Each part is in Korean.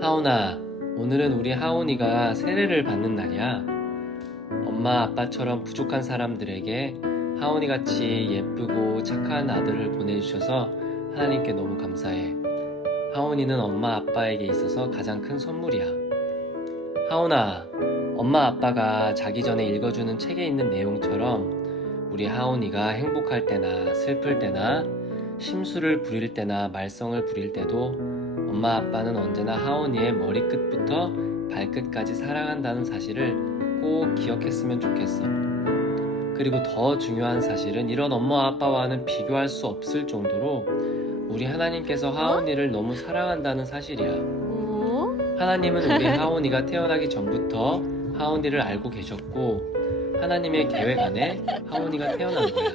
하온아, 오늘은 우리 하온이가 세례를 받는 날이야. 엄마 아빠처럼 부족한 사람들에게 하온이 같이 예쁘고 착한 아들을 보내주셔서 하나님께 너무 감사해. 하온이는 엄마 아빠에게 있어서 가장 큰 선물이야. 하온아, 엄마 아빠가 자기 전에 읽어주는 책에 있는 내용처럼 우리 하온이가 행복할 때나 슬플 때나 심술을 부릴 때나 말썽을 부릴 때도 엄마 아빠는 언제나 하온이의 머리끝부터 발끝까지 사랑한다는 사실을 꼭 기억했으면 좋겠어. 그리고 더 중요한 사실은 이런 엄마 아빠와는 비교할 수 없을 정도로 우리 하나님께서 하온이를 너무 사랑한다는 사실이야. 오? 하나님은 우리 하온이가 태어나기 전부터 하온이를 알고 계셨고 하나님의 계획 안에 하온이가 태어난 거야.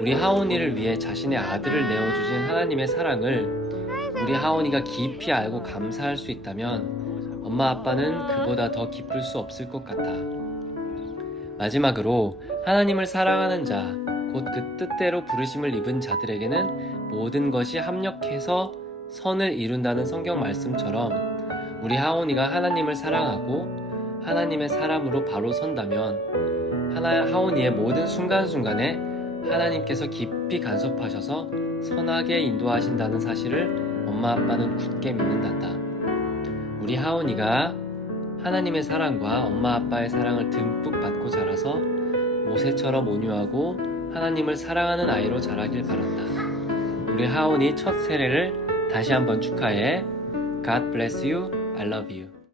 우리 하온이를 위해 자신의 아들을 내어주신 하나님의 사랑을 우리 하온이가 깊이 알고 감사할 수 있다면 엄마 아빠는 그보다 더 기쁠 수 없을 것 같아. 마지막으로 하나님을 사랑하는 자, 곧 그 뜻대로 부르심을 입은 자들에게는 모든 것이 합력해서 선을 이룬다는 성경 말씀처럼 우리 하온이가 하나님을 사랑하고 하나님의 사람으로 바로 선다면 하나 하온이의 모든 순간순간에 하나님께서 깊이 간섭하셔서 선하게 인도하신다는 사실을 엄마 아빠는 굳게 믿는단다. 우리 하온이가 하나님의 사랑과 엄마 아빠의 사랑을 듬뿍 받고 자라서 모세처럼 온유하고 하나님을 사랑하는 아이로 자라길 바란다. 우리 하온이 첫 세례를 다시 한번 축하해. God bless you. I love you.